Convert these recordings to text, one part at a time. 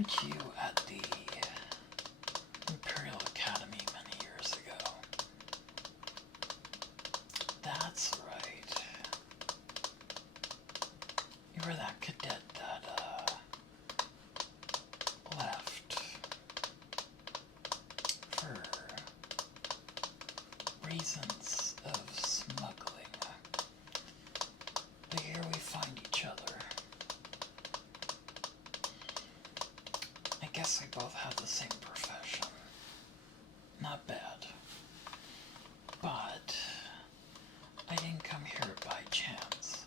Aren't you at the Imperial Academy many years ago? That's right. You were that cadet that, left for reasons of smuggling. But here we find each other. I guess we both have the same profession. Not bad. But I didn't come here by chance.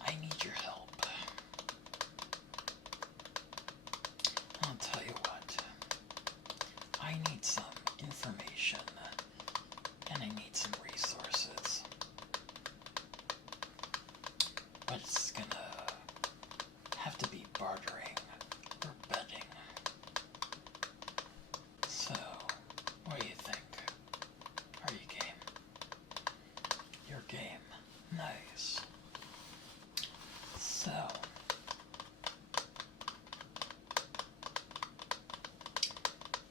I need your help. I'll tell you what. I need some information, and I need some resources. But it's gonna have to be bartering or betting. So, what do you think? Are you game? You're game. Nice. So,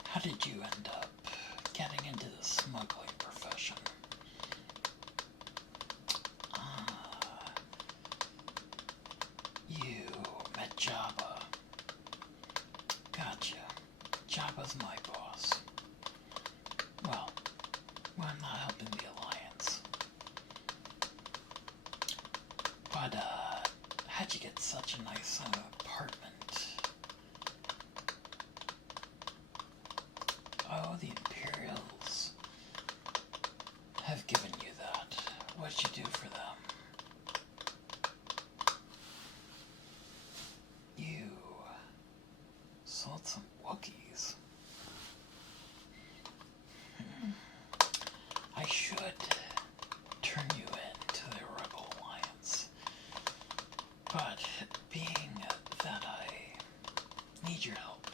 how did you end up getting into the smuggling profession? You met Jabba. Gotcha. Jabba's my boss. Well, when I'm not helping the Alliance. But, how'd you get such a nice apartment? Oh, the Imperials have given you that. What'd you do for them? You sold some Wookiees. I should turn you in to the Rebel Alliance. But being that I need your help,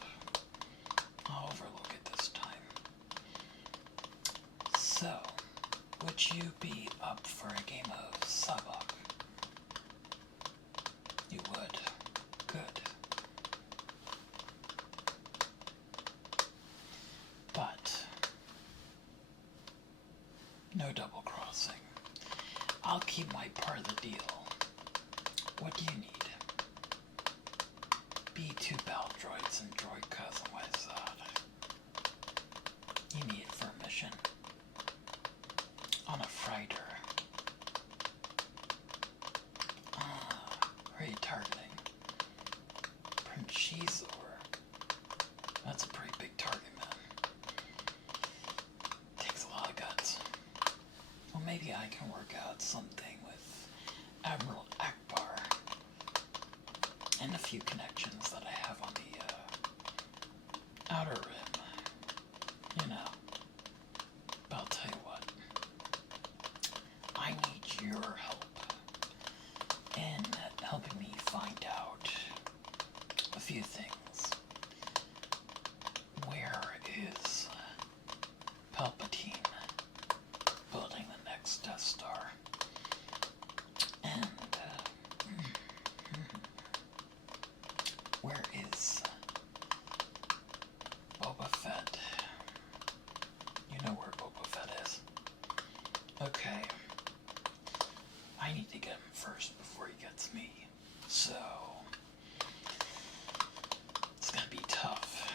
I'll overlook it this time. So, would you be up for a game of Sabbac? You would. Good. But no double crossing. I'll keep my part of the deal. What do you need? B2 battle droids and droid cousin. What is that? You need it for a mission. On a freighter. Who are you targeting? Prince Shizor. That's a pretty big target, man. Takes a lot of guts. Well, maybe I can work out something with Admiral Akbar and a few connections that I have on the Outer Rim. You know. But I'll tell you what. I need your help in helping me find out a few things. Where is Palpatine building the next Death Star? And where is Boba Fett? You know where Boba Fett is. Okay. I need to get him first before he gets me. So, it's gonna be tough.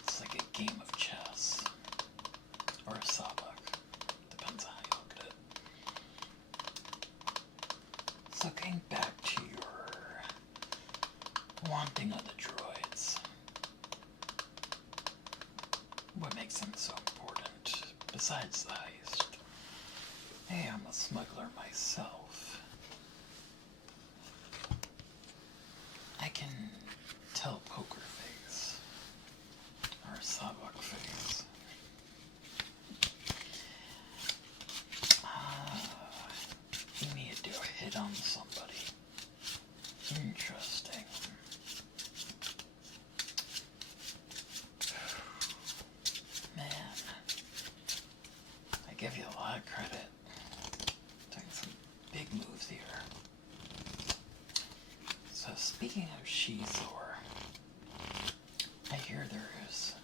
It's like a game of chess. Or a sabacc. Depends on how you look at it. So getting back to your wanting of the droids. What makes them so important, besides the heist? Hey, I'm a smuggler myself. I can tell poker face. Or sabacc face. You need to do a hit on somebody. Interesting. Man, I give you a lot of credit. Doing some big moves here. So speaking of Or I hear there's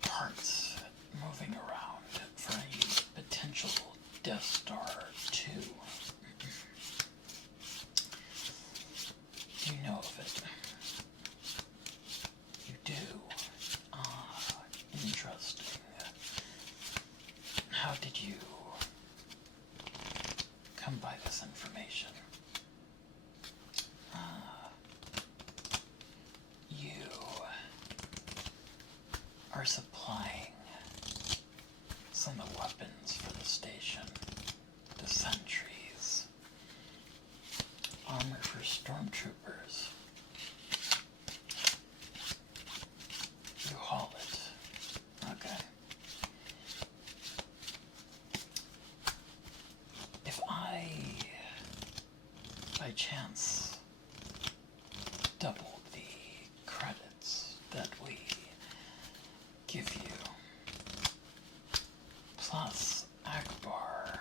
parts moving around for a potential Death Star 2. Do you know of it? You do? Ah, interesting. How did you come by this information? You are supplying some of the weapons for the station, the sentries, armor for stormtroopers. You haul it. Okay. If I, by chance, doubled the credits that we give you, plus Akbar,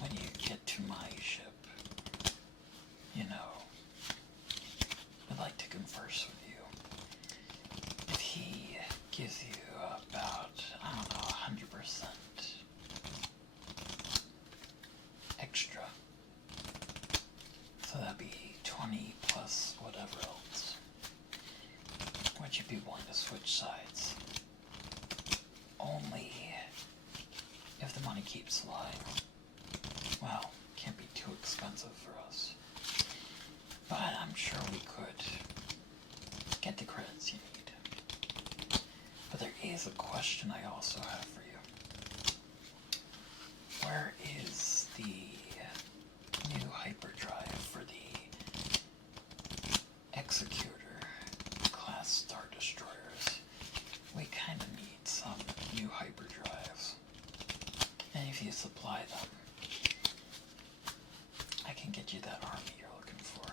when you get to my ship, I'd like to converse with you. If he gives you about, 100% extra, so that'd be 20 plus whatever else, would you be willing to switch sides? Only if the money keeps lying. Well, can't be too expensive for us. But I'm sure we could get the credits you need. But there is a question I also have for you. Where is the new hyperdrive for the Executor class Star Destroyers? We kind of need some new hyperdrives. And if you supply them, I can get you that army you're looking for.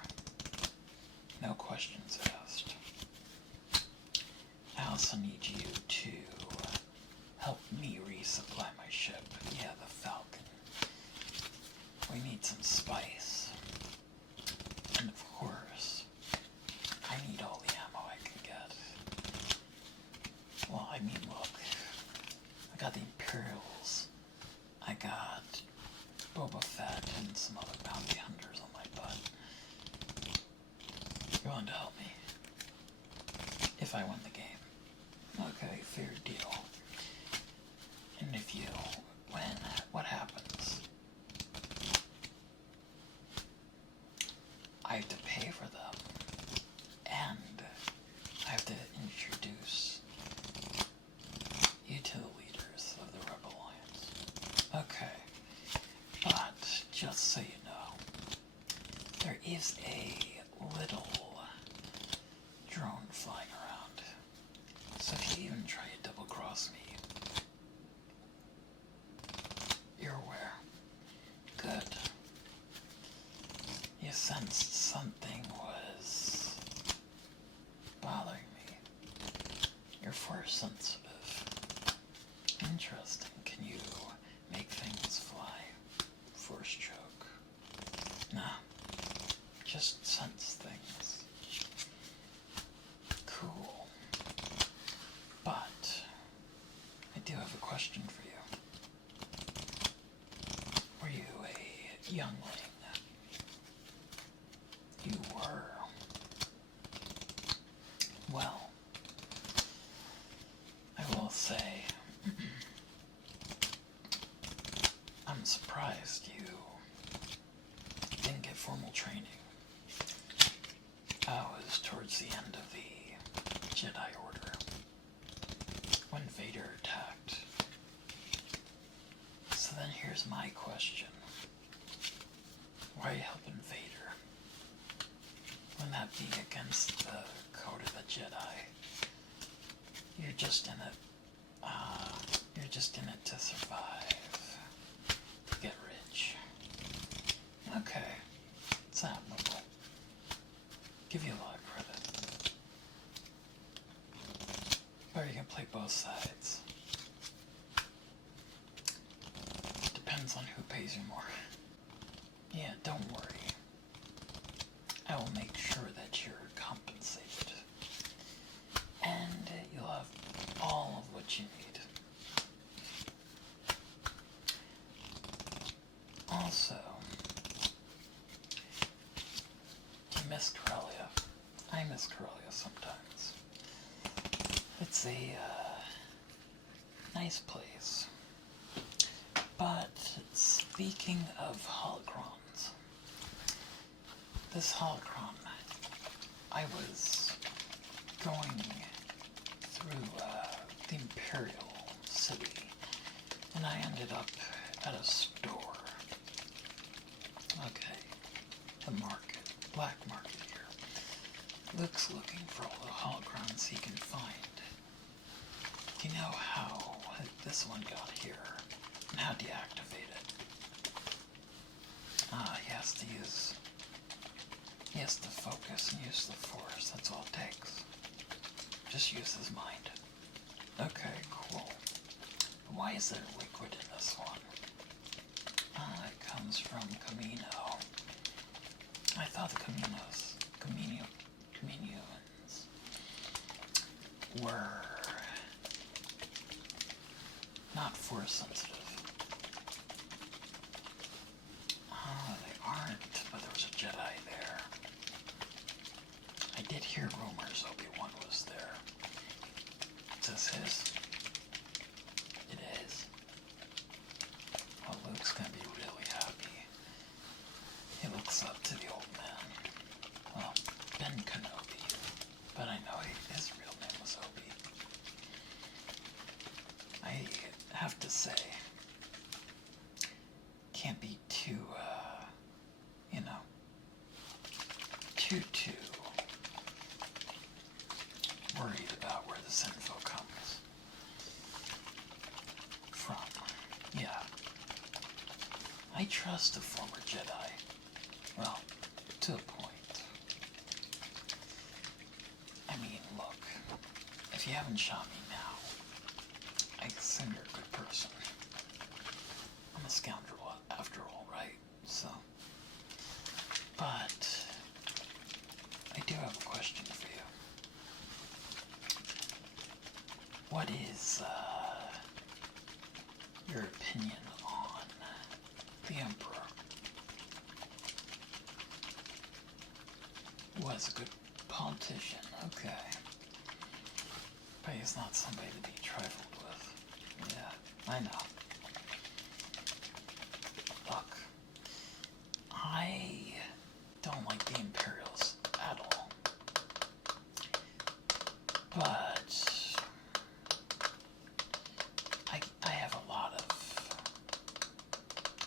No questions asked. I also need you to help me resupply my ship. Yeah, the Falcon. We need some spice. And of course, I need all the ammo I can get. Well, look. I got the Imperials. I got Boba Fett and some other bounty hunters on my butt. You're willing to help me? If I win the game. Okay, fair deal. And if you win, what happens? I have to pay for them. And I have to introduce you to the leaders of the Rebel Alliance. Okay. But, just so you know, there is a little drone flying around. So if you even try to double-cross me, you're aware. Good. You sensed something was bothering me. You're force sensitive. Interesting. Can you make things fly? Force choke. Nah. Just sense things. Cool. But I do have a question for you. Were you a youngling? You were. Well, I will say, I'm surprised you didn't get formal training. I was towards the end of the Jedi Order, when Vader attacked. So then here's my question. Why are you helping Vader? Wouldn't that be against the code of the Jedi? You're just in it. You're just in it to survive. To get rich. Okay. It's admirable. Give you a lot of credit. Or you can play both sides. Depends on who pays you more. Yeah, don't worry. I will make sure that you're compensated Corellia. I miss Corellia sometimes. It's a nice place. But speaking of holocrons, this holocron, I was going through the Imperial City, and I ended up at a store. Okay, the market, black market here. Luke's looking for all the holocrons he can find. Do you know how this one got here, and how to deactivate it? He has to focus and use the force, that's all it takes. Just use his mind. Okay, cool. Why is there liquid in this one? It comes from Camino. I thought the Caminos were not force sensitive. They aren't, but there was a Jedi there. I did hear rumors Obi-Wan was there. Is this his? It is. Well, Luke's gonna be really happy. He looks up to the old man. Well, Ben Kenobi. But I know his real name was Obi. I have to say, can't be too, too worried about where this info comes from. Yeah. I trust a former Jedi. Well, to a point. I mean, look, if you haven't shot me now, I assume you're a good person. I'm a scoundrel after all, right? So, but I do have a question for you. What is your opinion on the Emperor? Was a good politician, okay. But he's not somebody to be trifled with. Yeah, I know. Look, I don't like the Imperials at all. But I have a lot of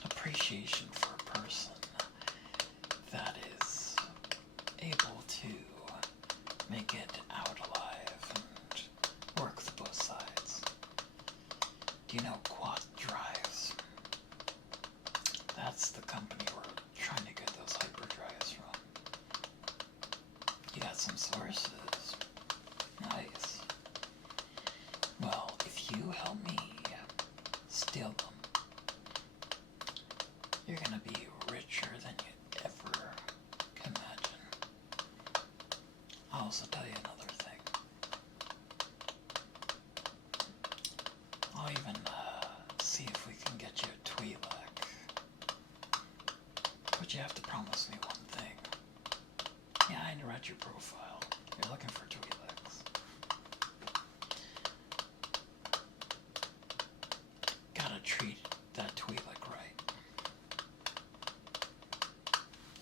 appreciation for a person that is able to make it out alive and work with both sides. Do you know Quad Drives? That's the company we're trying to get those hyperdrives from. You got some sources. Nice. Well, if you help me steal them, you're gonna be richer than you ever can imagine. I'll also tell you another thing. I'll even see if we can get you a Twi'lek. But you have to promise me one thing. Yeah, I read your profile. You're looking for Twi'leks. Gotta treat that Twi'lek right.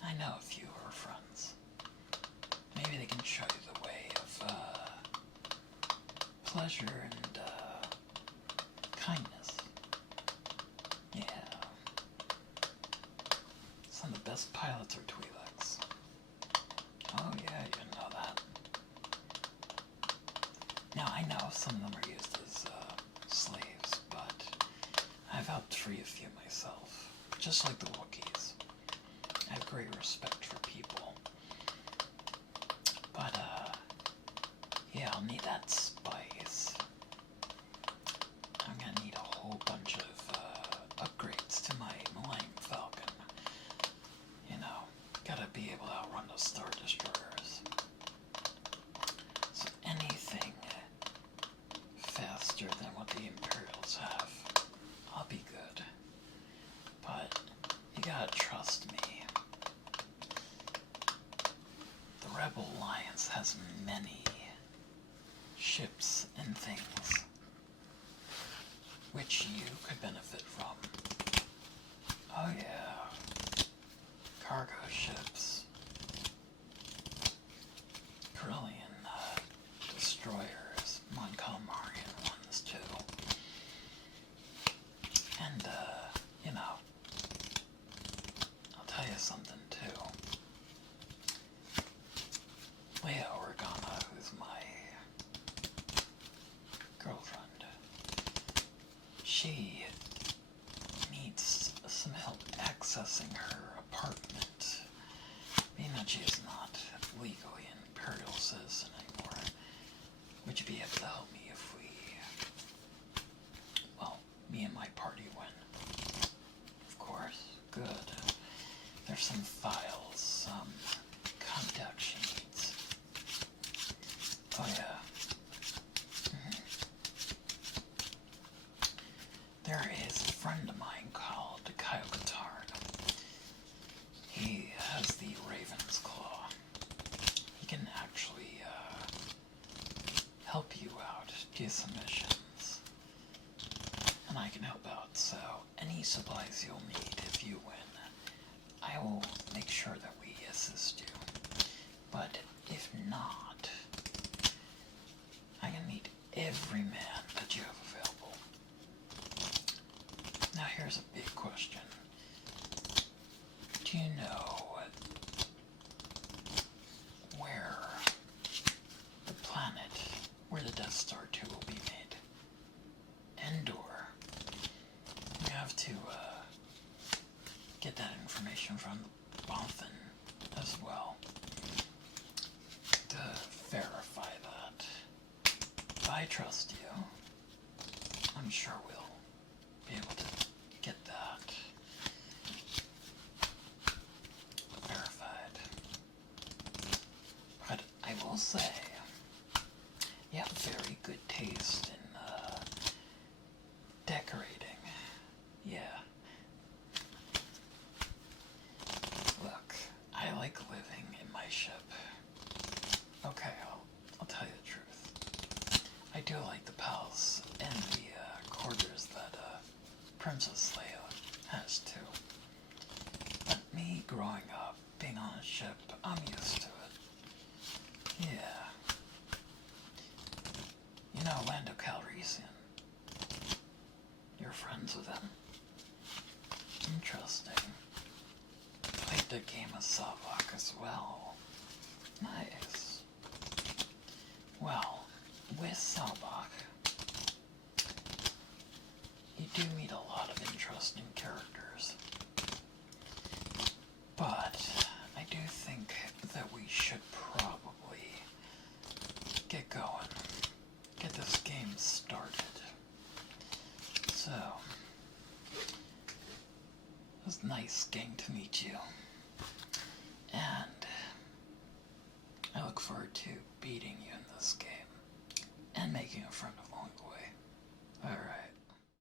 I know a few who are friends. Maybe they can show you the way of pleasure and kindness. Yeah. Some of the best pilots are Twi'leks. Oh yeah, you didn't know that. Now I know some of them are used as slaves, but I've helped free a few myself. Just like the Wookiees. I have great respect for people. But yeah, I'll need that spice. I'm gonna need a whole bunch of upgrades to my Millennium Falcon. You know, gotta be able to outrun those Star Destroyers. So anything faster than what the Imperials have, I'll be good. But you gotta trust me. The Rebels Alliance has many ships and things which you could benefit from. Oh yeah. Cargo ships. Brilliant destroyers. Montgomery ones too. And, you know, I'll tell you something too. Leia Organa, who's my girlfriend, she needs some help accessing her apartment, being that she is not legally an Imperial citizen anymore. Would you be able to help me if me and my party win? Of course. Good. There's some files, some contact sheets. Oh yeah. There is a friend of mine called Kyle Katarn. He has the Raven's Claw. He can actually help you out, do some missions. And I can help out, so any supplies you'll need if you win, I will make sure that we assist you. But if not, I can need every man that you have available. Now here's a big question. Do you know where the planet where the Death Star 2 will be made? Endor. You have to get that information from Bothan as well to verify that. But I trust you. I'm sure we'll be able to get that verified. But I will say, you have very good taste in decorating. Yeah. Look, I like living in my ship. Okay, I'll tell you the truth. I do like the palace and the quarters that Princess Leia has too. But me growing up, being on a ship, I'm used to it. Yeah. You know Lando Calrissian. You're friends with him? Interesting. Played the game of Sabbac as well. Nice. Well, with Sabbac, you do meet a lot of interesting characters. But I do think that we should probably get going. Get this game started. So, it was nice getting to meet you. And I look forward to beating you in this game and making a friend along the way. Alright.